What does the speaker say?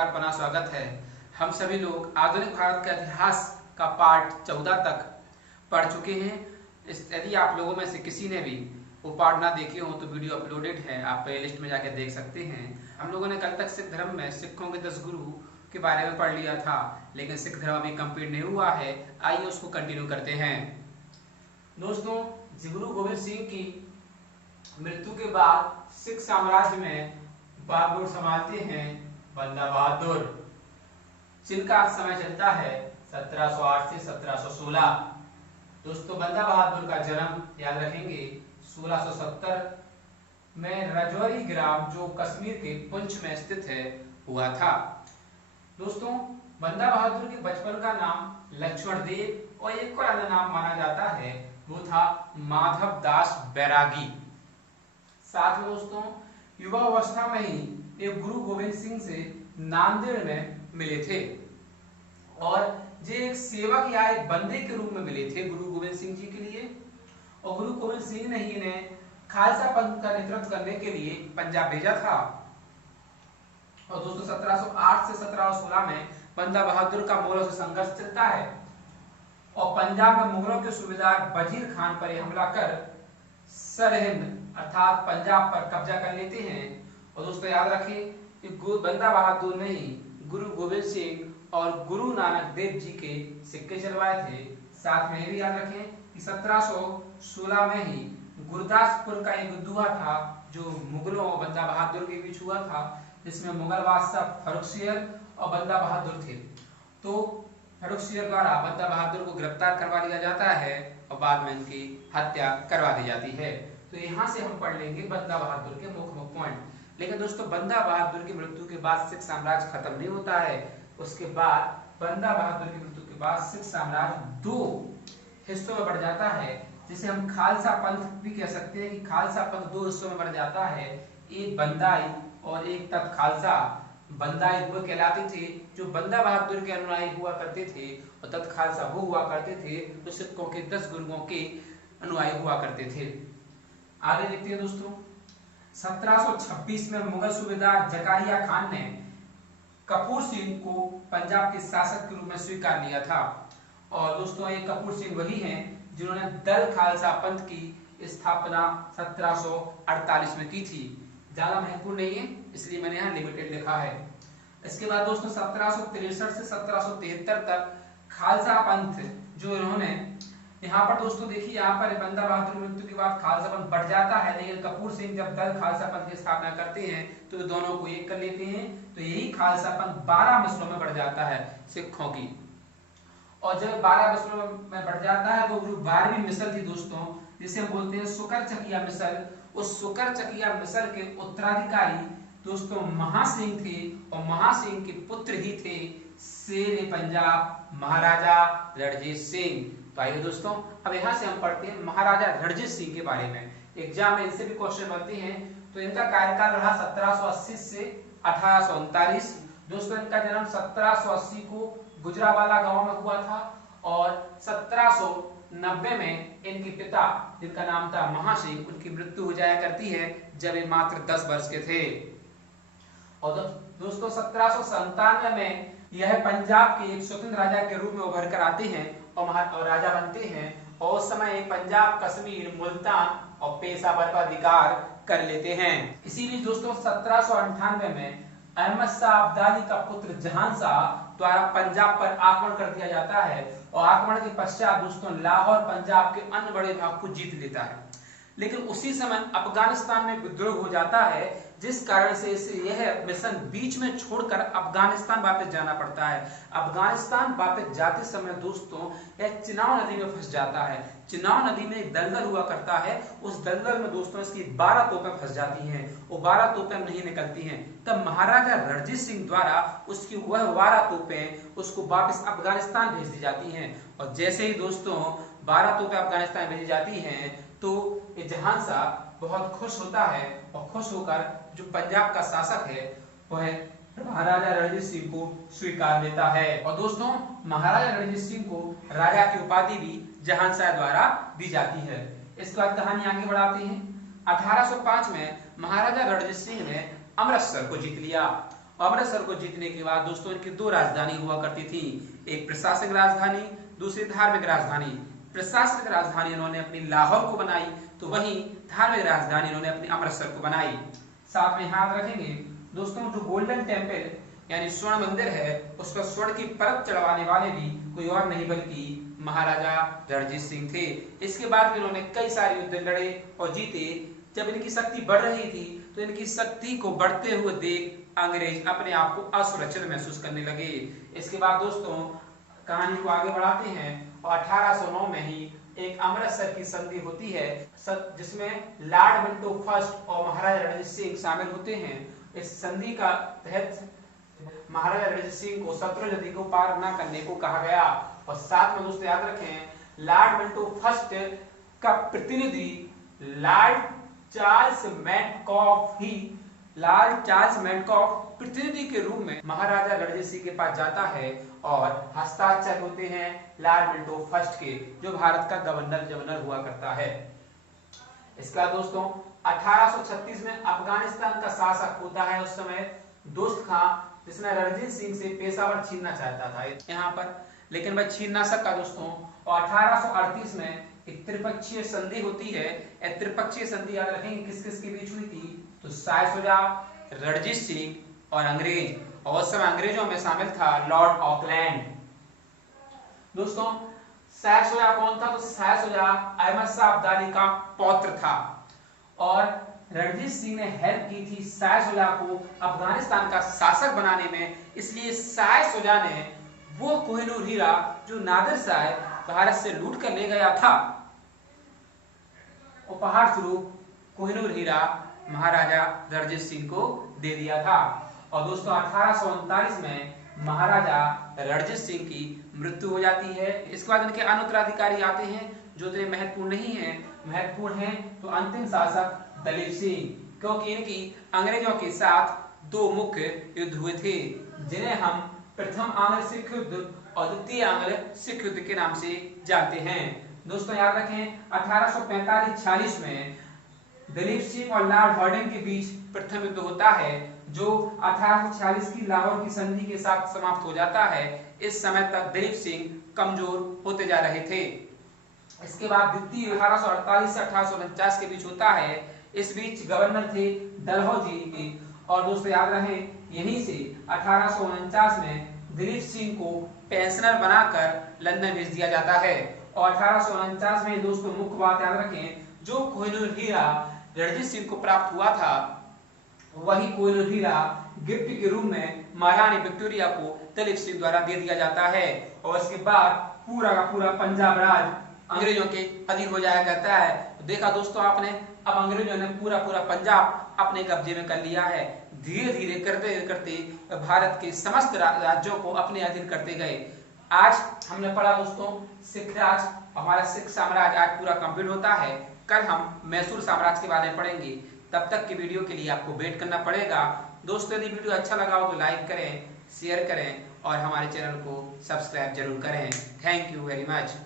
बार पुनः स्वागत है। हम सभी लोग आधुनिक भारत के इतिहास का पाठ 14 तक पढ़ चुके हैं। यदि आप लोगों में से किसी ने भी वो पाठ ना देखे हो तो वीडियो अपलोडेड है, आप प्ले लिस्ट में जाकर देख सकते हैं। हम लोगों ने कल तक सिख धर्म में सिखों के 10 गुरु के बारे में पढ़ लिया था, लेकिन सिख धर्म अभी कंप्लीट नहीं हुआ है। आइए उसको कंटिन्यू करते हैं। दोस्तों, गुरु गोविंद सिंह की मृत्यु के बाद सिख साम्राज्य में बागडोर संभालते हैं बंदा बहादुर, जिनका समय चलता है 1708 से 1716। दोस्तों, बंदा बहादुर का जन्म याद रखेंगे 1670 में रजौरी ग्राम जो कश्मीर के पुंछ में स्थित है हुआ था। दोस्तों, बंदा बहादुर के बचपन का नाम लक्ष्मण देव और एक और अन्य नाम माना जाता है, वो था माधव दास बैरागी। साथ में दोस्तों, युवा अवस्था में ही एक गुरु गोविंद सिंह से नांदेड़ में मिले थे और ये एक सेवक या एक बंदे के रूप में मिले थे गुरु गोविंद सिंह जी के लिए। और गुरु गोविंद सिंह ने ही इन्हें खालसा पंथ का नेतृत्व करने के लिए पंजाब भेजा था। और दोस्तों, 1708 से 1716 में बंदा बहादुर का मुगलों से संघर्ष चलता है और पंजाब में मुगलों के सूबेदार वजीर खान पर हमला कर सरहिंद अर्थात पंजाब पर कब्जा कर लेते हैं। और दोस्तों, याद रखें कि बंदा बहादुर ने ही गुरु गोविंद सिंह और गुरु नानक देव जी के सिक्के चलवाए थे। साथ में ये भी याद रखें कि 1716 में ही गुरदासपुर का एक युद्ध हुआ था जो मुगलों और बंदा बहादुर के बीच हुआ था, जिसमें मुगल बादशाह फर्रुखसियर और बंदा बहादुर थे। तो फर्रुखसियर द्वारा बंदा बहादुर को गिरफ्तार करवा लिया जाता है और बाद में इनकी हत्या करवा दी जाती है। तो यहाँ से हम पढ़ लेंगे बंदा बहादुर के मुख्य पॉइंट। लेकिन दोस्तों, बंदा बहादुर की मृत्यु के बाद सिख साम्राज्य खत्म नहीं होता है। उसके बाद बंदा बहादुर की मृत्यु के बाद सिख साम्राज्य दो हिस्सों में बढ़ जाता है, जिसे हम खालसा पंथ भी कह सकते हैं कि खालसा पंथ दो हिस्सों में बढ़ जाता है, एक बंदाई और एक तत् खालसा। बंदाई वो कहलाते थे जो बंदा बहादुर के अनुयायी हुआ करते थे और तत् खालसा वो हुआ करते थे जो सिखों के 10 गुरुओं के अनुयायी हुआ करते थे। आगे देखते हैं दोस्तों, 1726 में मुगल सूबेदार जकारिया खान ने कपूर सिंह को पंजाब के शासक के रूप में स्वीकार लिया था। और दोस्तों, ये कपूर सिंह वही हैं जिन्होंने दल खालसा पंथ की स्थापना 1748 में की थी। ज्यादा महत्वपूर्ण नहीं है, इसलिए मैंने यहाँ लिमिटेड लिखा है। इसके बाद दोस्तों, 1763 से 1773 तक खालसा पंथ जो इन्होंने यहाँ पर दोस्तों देखिए, यहाँ पर बंदा बहादुर की मृत्यु के बाद खालसा पंथ बढ़ जाता है, लेकिन कपूर सिंह जब दल खालसा पंथ की स्थापना करते हैं तो दोनों को एक कर लेते हैं। तो यही खालसा पंथ 12 मिसलों में बढ़ जाता है सिखों की। और जब 12 मिसलों में बढ़ जाता है तो 12वीं मिसल थी दोस्तों, जिसे हम बोलते हैं सुकर चकिया मिसल। उस सुकर चकिया मिसल के उत्तराधिकारी दोस्तों महासिंह थे और महासिंह के पुत्र ही थे शेर पंजाब महाराजा रणजीत सिंह। तो आइए दोस्तों, अब यहाँ से हम पढ़ते हैं महाराजा रणजीत सिंह के बारे में। एग्जाम में इनसे भी क्वेश्चन बनते हैं। तो इनका कार्यकाल रहा 1780 से 1839। दोस्तों, इनका जन्म 1780 को गुजरावाला गांव में हुआ था और 1790 में इनके पिता जिनका नाम था महासिंह, उनकी मृत्यु हो जाया करती है जब ये मात्र 10 वर्ष के थे। और दोस्तों, 1797 में यह पंजाब के एक स्वतंत्र राजा के रूप में उभर कर आते हैं और राजा बनते हैं। और उस समय पंजाब, कश्मीर, मुल्तान और पेशावर का अधिकार कर लेते हैं। इसी बीच दोस्तों, 1798 में अहमद शाह अब्दाली का पुत्र जहान शाह द्वारा पंजाब पर आक्रमण कर दिया जाता है और आक्रमण के पश्चात दोस्तों लाहौर पंजाब के अन्य बड़े भाग को जीत लेता है। लेकिन उसी समय अफगानिस्तान में विद्रोह हो जाता है, जिस कारण से इसे यह मिशन बीच में छोड़कर अफगानिस्तान वापस जाना पड़ता है। अफगानिस्तान वापस जाते समय दोस्तों यह चिनाव नदी में फंस जाता है। चिनाव नदी में एक दलदल हुआ करता है, उस दलदल में दोस्तों इसकी 12 तोपें फंस जाती हैं और 12 तोपें नहीं निकलती हैं। तब महाराजा रणजीत सिंह द्वारा उसकी वह 12 तोपें उसको वापस अफगानिस्तान भेज दी जाती हैं। और जैसे ही दोस्तों 12 तोपें अफगानिस्तान भेजी जाती हैं तो ये जहान शाह बहुत खुश होता है और खुश होकर जो पंजाब का शासक है वह महाराजा रणजीत सिंह को स्वीकार लेता है। और दोस्तों, महाराजा रणजीत सिंह को राजा की उपाधि भी जहान शाह द्वारा दी जाती है। इसके बाद कहानी आगे बढ़ाते हैं। 1805 में महाराजा रणजीत सिंह ने अमृतसर को जीत लिया अमृतसर को जीतने के बाद दोस्तों इनकी दो राजधानी हुआ करती थी, एक प्रशासनिक राजधानी, दूसरी धार्मिक राजधानी। प्रशासनिक राजधानी इन्होंने अपनी लाहौर को बनाई, तो वहीं धार्मिक राजधानी इन्होंने अपनी अमृतसर को बनाई। साथ में याद रखेंगे दोस्तों, जो गोल्डन टेम्पल यानी स्वर्ण मंदिर है, उस पर स्वर्ण की परत चढ़वाने वाले भी कोई और नहीं बल्कि महाराजा रणजीत सिंह थे। इसके बाद इन्होंने कई सारे युद्ध लड़े और जीते। जब इनकी शक्ति बढ़ रही थी तो इनकी शक्ति को बढ़ते हुए देख अंग्रेज अपने आप को असुरक्षित महसूस करने लगे। इसके बाद दोस्तों कहानी को आगे बढ़ाते हैं और 1809 में ही एक अमृतसर की संधि होती है, जिसमें लॉर्ड मिंटो फर्स्ट और महाराजा रणजीत सिंह शामिल होते हैं। इस संधि का तहत महाराजा रणजीत सिंह को सतलुज नदी को पार न करने को कहा गया। और साथ में दोस्तों याद रखें, लॉर्ड मिंटो फर्स्ट का प्रतिनिधि लॉर्ड चार्ल्स मैनकॉफ प्रतिनिधि के रूप में महाराजा रणजीत सिंह के पास जाता है और हस्ताक्षर होते हैं लॉर्ड मिंटो फर्स्ट के, जो भारत का गवर्नर हुआ करता है। इसका दोस्तों 1836 में अफगानिस्तान का शासक होता है उस समय दोस्त खां, जिसने रणजीत सिंह से पेशावर छीनना चाहता था यहाँ पर, लेकिन वह छीन ना सका दोस्तों। और 1838 में एक त्रिपक्षीय संधि होती है। यह त्रिपक्षीय संधि याद रखेंगे किस किस के बीच हुई थी, तो शाह शुजा, रणजीत सिंह और अंग्रेज, और उस समय अंग्रेजों में शामिल था लॉर्ड ऑकलैंड। दोस्तों शाह शुजा कौन था, तो शाह शुजा अहमद शाह अब्दाली का पौत्र था और रणजीत सिंह ने हेल्प की थी शाह शुजा को अफगानिस्तान का शासक बनाने में। इसलिए शाह शुजा ने वो कोहिनूर हीरा जो नादिर शाह भारत से लूट कर ले गया था, उपहार स्वरूप कोहिनूर हीरा महाराजा रणजीत सिंह को दे दिया था। और दोस्तों 1839 में महाराजा रणजीत सिंह की मृत्यु हो जाती है। इसके बाद इनके अन्य उत्तराधिकारी आते हैं जो इतने महत्वपूर्ण नहीं है, महत्वपूर्ण है तो अंतिम शासक दलीप सिंह, क्योंकि इनकी अंग्रेजों के साथ दो मुख्य युद्ध हुए थे, जिन्हें हम प्रथम आंग्ल सिख युद्ध और द्वितीय आंग्ल सिख युद्ध के नाम से जानते हैं। दोस्तों याद रखें 1845-46 में दलीप सिंह और लॉर्ड हॉर्डिंग के बीच प्रथम युद्ध होता है, जो 1846 की लाहौर की संधि के साथ समाप्त हो जाता है। इस समय तक दलीप सिंह कमजोर होते जा रहे थे। इसके बाद द्वितीय 1848 से 1849 के बीच होता है। इस बीच गवर्नर थे डलहौजी। और दोस्तों याद रहे यहीं से 1849 में दलीप सिंह को पेंशनर बनाकर लंदन भेज दिया जाता है। और 1849 में दोस्तों मुख्य बात याद रखें, जो कोहिनूर हीरा रणजीत सिंह को प्राप्त हुआ था, वही कोहिनूर हीरा गिफ्ट के रूप में महारानी विक्टोरिया को दलीप सिंह द्वारा दे दिया जाता है। और इसके बाद पूरा का पूरा पंजाब राज अंग्रेजों के अधीन हो जाया करता है। तो देखा दोस्तों आपने, अब अंग्रेजों ने पूरा पंजाब अपने कब्जे में कर लिया है। धीरे धीरे करते करते भारत के समस्त राज्यों को अपने अधीन करते गए। आज हमने पढ़ा दोस्तों सिख राज, हमारा सिख साम्राज्य आज पूरा कंप्लीट होता है। कल हम मैसूर साम्राज्य के बारे में पढ़ेंगे। तब तक की वीडियो के लिए आपको वेट करना पड़ेगा। दोस्तों यदि वीडियो अच्छा लगा हो तो लाइक करें, शेयर करें और हमारे चैनल को सब्सक्राइब जरूर करें। Thank you very much.